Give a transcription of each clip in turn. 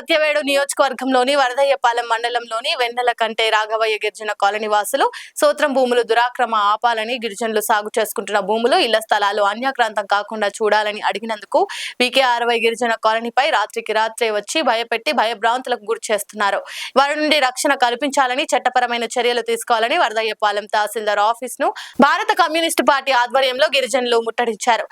సత్యవేడు నియోజకవర్గంలోని వరదయ్యపాలెం మండలంలోని వెన్నెల కంటే రాఘవయ్య గిరిజన కాలనీ వాసులు సూత్రం భూములు దురాక్రమ ఆపాలని, గిరిజనులు సాగు చేసుకుంటున్న భూములు ఇళ్ల స్థలాలు అన్యాక్రాంతం కాకుండా చూడాలని అడిగినందుకు PK60 గిరిజన కాలనీపై రాత్రికి రాత్రే వచ్చి భయపెట్టి భయభ్రాంతులకు గురి చేస్తున్నారు. వారి నుండి రక్షణ కల్పించాలని, చట్టపరమైన చర్యలు తీసుకోవాలని వరదయ్యపాలెం తహసీల్దార్ ఆఫీస్ ను భారత కమ్యూనిస్టు పార్టీ ఆధ్వర్యంలో గిరిజనులు ముట్టడించారు.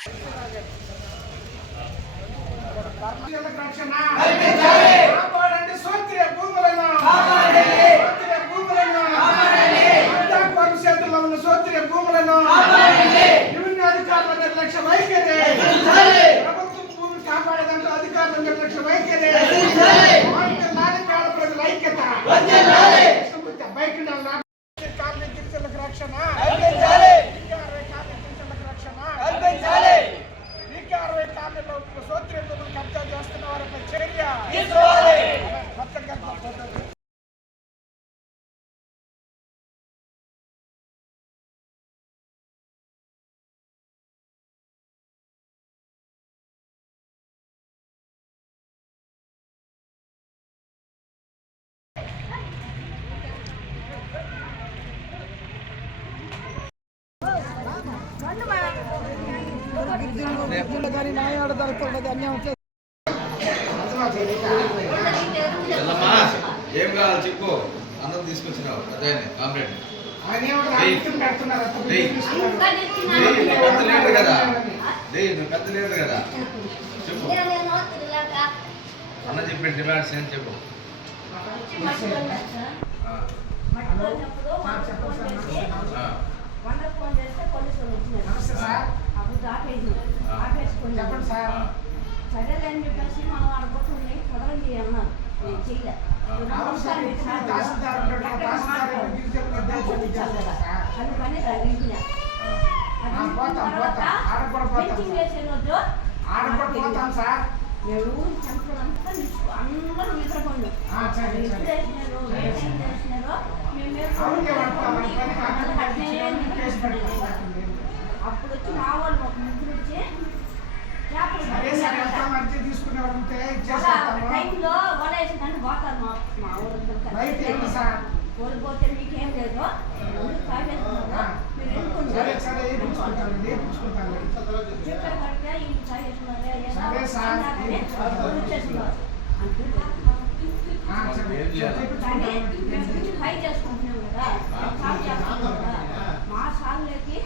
ఏం కావాలి చెప్పు. అన్నం తీసుకొచ్చినావు కామ్రేడ్ పెద్ద లీడర్ కదా, నువ్వు పెద్ద లీడర్ కదా, చెప్పు. అన్న చెప్పే డిమాండ్స్ ఏం చెప్పు. సరేలేని చెప్పేసి మనం ఆడుకుంటుంది చదవండి అన్నారు. నేను చేయలే. అందుకని మేము సంవత్సరంతా అందరూ నిద్రపోయాం. అప్పుడు వచ్చి మా వాళ్ళు ఒక ముగ్గురు వచ్చి టైంలో వలేసిందని పోతారు మా ఊరు పోతే మీకేం లేదు మీరు ఎక్కడ కడితే ఇంటి పై చేసుకుంటున్నాం కదా, మా సార్లకి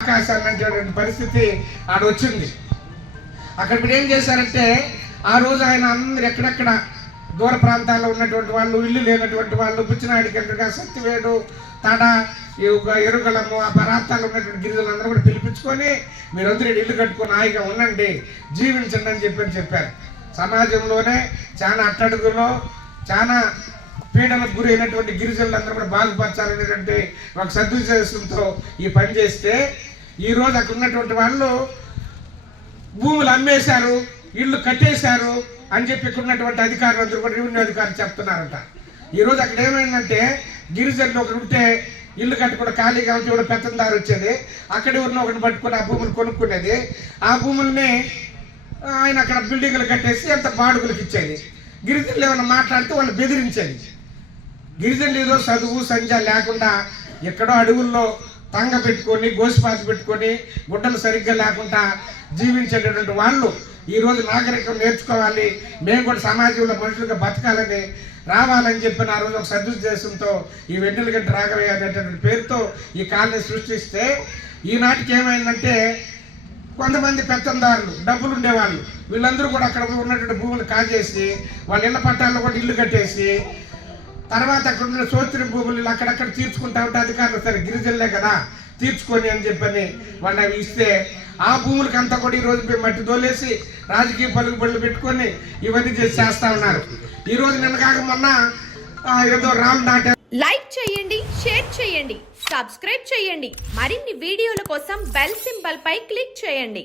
ఆకాశాన్ని పరిస్థితి ఆడ వచ్చింది. అక్కడ మీరు ఏం చేశారంటే, ఆ రోజు ఆయన అందరు ఎక్కడెక్కడ దూర ప్రాంతాల్లో ఉన్నటువంటి వాళ్ళు, ఇల్లు లేనటువంటి వాళ్ళు, బుచ్చినాయుడికి, సత్యవేడు, తడ, ఎరుగలము, ఆ ప్రాంతాల్లో ఉన్నటువంటి గిరిజనులందరూ కూడా పిలిపించుకొని మీరందరూ ఇల్లు కట్టుకొని హాయిగా ఉండండి, జీవించండి అని చెప్పారు. సమాజంలోనే చాలా అట్టడుగులో చాలా పీడనకు గురైనటువంటి గిరిజనులందరూ కూడా బాగుపరచాలనేటువంటి ఒక సదుద్దేశంతో ఈ పని చేస్తే, ఈరోజు అక్కడ ఉన్నటువంటి వాళ్ళు భూములు అమ్మేశారు, ఇళ్ళు కట్టేశారు అని చెప్పి ఇక్కడ ఉన్నటువంటి అధికారులు అందరూ కూడా రెవెన్యూ అధికారులు చెప్తున్నారట. ఈరోజు అక్కడ ఏమైందంటే, గిరిజనులు ఒకటి ఉంటే ఇల్లు కట్టుకుని ఖాళీగా ఉంటే కూడా పెత్తందారు వచ్చేది, అక్కడి ఉన్న ఒకటి పట్టుకుని ఆ భూములు కొనుక్కునేది, ఆ భూముల్ని ఆయన అక్కడ బిల్డింగ్లు కట్టేసి అంత బాడుగులకు ఇచ్చేది. గిరిజనులు ఏమైనా మాట్లాడితే వాళ్ళు బెదిరించేది. గిరిజనులు ఏదో చదువు సంధ్య లేకుండా ఎక్కడో అడవుల్లో తంగ పెట్టుకొని, గోసిపాత పెట్టుకొని, గుడ్డలు సరిగ్గా లేకుండా జీవించేటటువంటి వాళ్ళు ఈరోజు నాగరికం నేర్చుకోవాలి, మేము కూడా సమాజంలో మనుషులుగా బతకాలని రావాలని చెప్పిన ఆ రోజు ఒక సదుద్దేశంతో ఈ వెన్నెలగంటి రాఘవయ్య అనేటువంటి పేరుతో ఈ కాలనీ సృష్టిస్తే, ఈనాటికి ఏమైందంటే కొంతమంది పెత్తందారులు, డబ్బులు ఉండేవాళ్ళు, వీళ్ళందరూ కూడా అక్కడ ఉన్నటువంటి భూములు కాజేసి వాళ్ళ ఇళ్ల పట్టాల్లో కూడా ఇల్లు కట్టేసి, తర్వాత అక్కడ ఉన్న సోత్రి భూములు అక్కడక్కడ తీర్చుకుంటా ఉంటే అధికారులు సరే గిరిజనులే కదా తీర్చుకొని అని చెప్పని వాళ్ళు అవి ఇస్తే, ఆ భూములకి అంతా కూడా ఈరోజు మేము మట్టి దోలేసి రాజకీయ పలుకుబడులు పెట్టుకొని ఇవన్నీ చేస్తా ఉన్నారు. ఈరోజు నిన్న కాక మొన్న ఏదో రాళ్ళు నాటారు. లైక్ చేయండి, షేర్ చేయండి, సబ్స్క్రైబ్ చేయండి. మరిన్ని వీడియోల కోసం బెల్ సింబల్ పై క్లిక్ చేయండి.